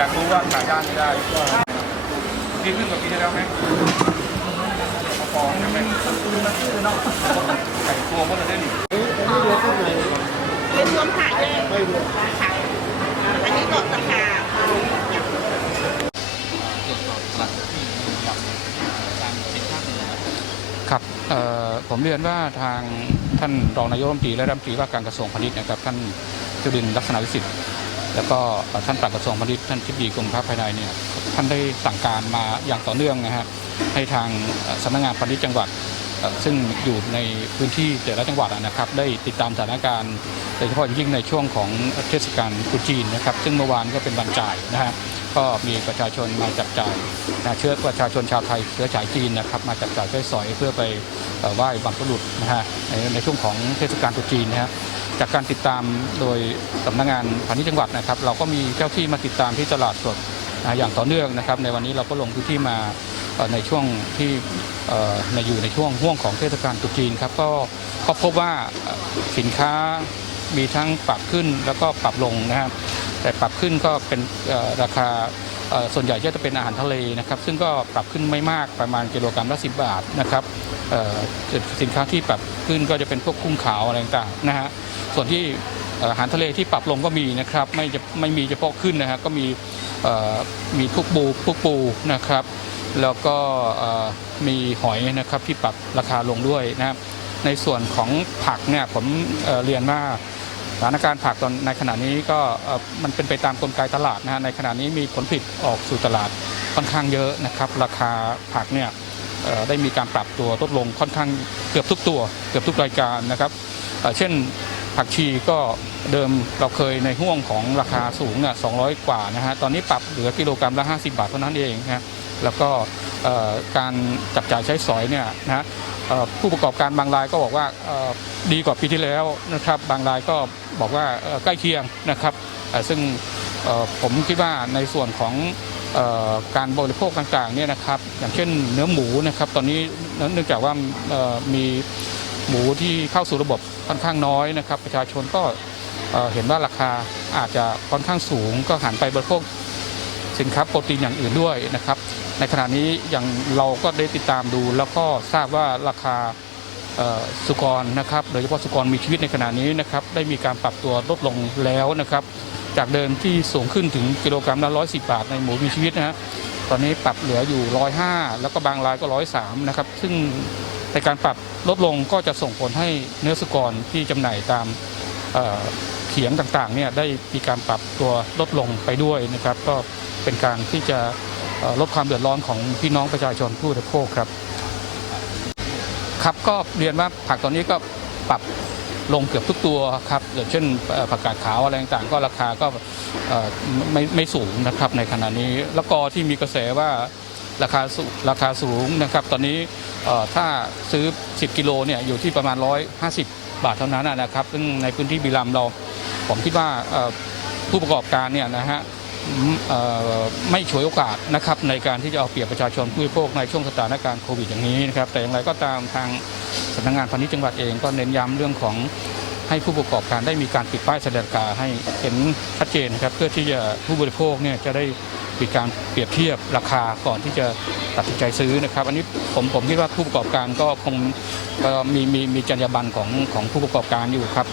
อยากรู้ว่าขายได้ไม่ได้ดีขึ้นกว่าปีที่แล้วไหมพอๆใช่ไหมมาซื้อเนาะไก่ตัวมันจะได้หนิเรียนรวมขายเลยไม่รวมขายอันนี้ก็ราคาครับผมเรียนว่าทางท่านรองนายกรัฐมนตรีและรัฐมนตรีว่าการกระทรวงพาณิชย์นะครับท่านจุลินลักษณะวิสิทธิ์ แล้วก็ท่านปลัดกระทรวงพาณิชย์ท่านทิบดีกรมค้าภายในเนี่ยท่านได้สั่งการมาอย่างต่อเนื่องนะฮะให้ทางสำนักงานพาณิชย์จังหวัดซึ่งอยู่ในพื้นที่แต่ละจังหวัดนะครับ ได้ติดตามสถานการณ์โดยเฉพาะยิ่งในช่วงของเทศกาลตรุษจีนนะครับ ซึ่งเมื่อวานก็เป็นวันจ่ายนะฮะก็มีประชาชนมาจับจ่ายนะเชื้อประชาชนชาวไทยเชื้อสายจีนนะครับ มาจับจ่ายใช้สอยเพื่อไปไหว้บรรพบุรุษนะฮะในในช่วงของเทศกาลตรุษจีนนะฮะ จากการติดตามโดยสำนักงานพาณิชย์จังหวัดนะครับ เราก็มีเจ้าที่มาติดตามที่ตลาดสดอ่าอย่างต่อเนื่องนะครับ ในวันนี้เราก็ลงพื้นที่มาในช่วงที่ในอยู่ในช่วงห่วงของเทศกาลตรุษจีนครับก็ก็พบว่าสินค้ามีทั้งปรับขึ้นแล้วก็ปรับลงนะครับแต่ปรับขึ้นก็เป็นราคาส่วนใหญ่จะเป็นอาหารทะเลนะครับ ซึ่งก็ปรับขึ้นไม่มากประมาณกิโลกรัมละ10บาทนะครับสินค้าที่ปรับขึ้นก็จะเป็นพวกกุ้งขาวอะไรต่างๆนะฮะ ส่วนที่อาหารทะเลที่ปรับลงก็มีนะครับไม่จะไม่มีเฉพาะขึ้นนะฮะก็มีมีพวกปูพวกปูนะครับ แล้วก็มีหอยนะครับที่ปรับราคาลงด้วยนะครับในส่วนของผักเนี่ยผมเเรียนว่าสถานการณ์ผักตอนในขณะนี้ก็มันเป็นไปตามกลไกตลาดนะฮะในขณะนี้มีผลผลิตออกสู่ตลาดค่อนข้างเยอะนะครับ ราคาผักเนี่ยได้มีการปรับตัวลดลงค่อนข้างเกือบทุกตัว เกือบทุกรายการนะครับ เช่น ผักชีก็เดิมเราเคยในห่วงของราคาสูงน่ะ200 กว่านะฮะ ตอนนี้ปรับเหลือกิโลกรัมละ 50 บาทเท่านั้นเองนะฮะแล้วก็การจับจ่ายใช้สอยเนี่ยนะผู้ประกอบการบางรายก็บอกว่าดีกว่าปีที่แล้วนะครับ บางรายก็บอกว่าใกล้เคียงนะครับ ซึ่งผมคิดว่าในส่วนของออการบริโภคต่างๆเนี่ยนะครับ อย่างเช่นเนื้อหมูนะครับ ตอนนี้เนื่องจากว่ามี หมูที่เข้าสู่ระบบค่อนข้างน้อยนะครับ ประชาชนก็เห็นว่าราคาอาจจะค่อนข้างสูง ก็หันไปบริโภคสินค้าโปรตีนอย่างอื่นด้วยนะครับ ในขณะนี้อย่างเราก็ได้ติดตามดู แล้วก็ทราบว่าราคาสุกรนะครับโดยเฉพาะสุกรมีชีวิตในขณะนี้นะครับได้มีการปรับตัวลดลงแล้วนะครับ จากเดิมที่สูงขึ้นถึงกิโลกรัมละ110บาทในหมูมีชีวิตนะฮะตอนนี้ปรับเหลืออยู่105แล้วก็บางรายก็103นะครับซึ่ง ในการปรับลดลงก็จะส่งผลให้เนื้อสุกรที่จำหน่ายตามเขียงต่างๆเนี่ยได้มีการปรับตัวลดลงไปด้วยนะครับ ก็เป็นการที่จะลดความเดือดร้อนของพี่น้องประชาชนผู้บริโภคครับ ครับก็เรียนว่าผักตอนนี้ก็ปรับลงเกือบทุกตัวครับอย่างเช่นผักกาดขาวอะไรต่างๆ ก็ราคาก็ไม่ไม่สูงนะครับในขณะนี้ แล้วก็ที่มีกระแสว่า ราคาสูราคาสูงนะครับ ตอนนี้ถ้าซื้อ 10 กิโลเนี่ยอยู่ที่ประมาณ 150 บาทเท่านั้นนะครับ ซึ่งในพื้นที่บิลัมเรา ผมคิดว่าผู้ประกอบการเนี่ยนะฮะเอ่อไม่ฉวยโอกาสนะครับในการที่จะเอาเปรียบประชาชนผู้บริโภคในช่วงสถานการณ์โควิดอย่างนี้นะครับแต่อย่างไรก็ตามทางสำนักงานพาณิชย์จังหวัดเองก็เน้นย้ำเรื่องของให้ผู้ประกอบการได้มีการปิดป้ายแสดงราคาให้เห็นชัดเจนนะครับเพื่อที่จะผู้บริโภคเนี่ยจะได้ มีการเปรียบเทียบราคาก่อนที่จะตัดสินใจซื้อนะครับ อันนี้ผมผมคิดว่าผู้ประกอบการก็คงก็มีมีมีจรรยาบรรณของของผู้ประกอบการอยู่ครับ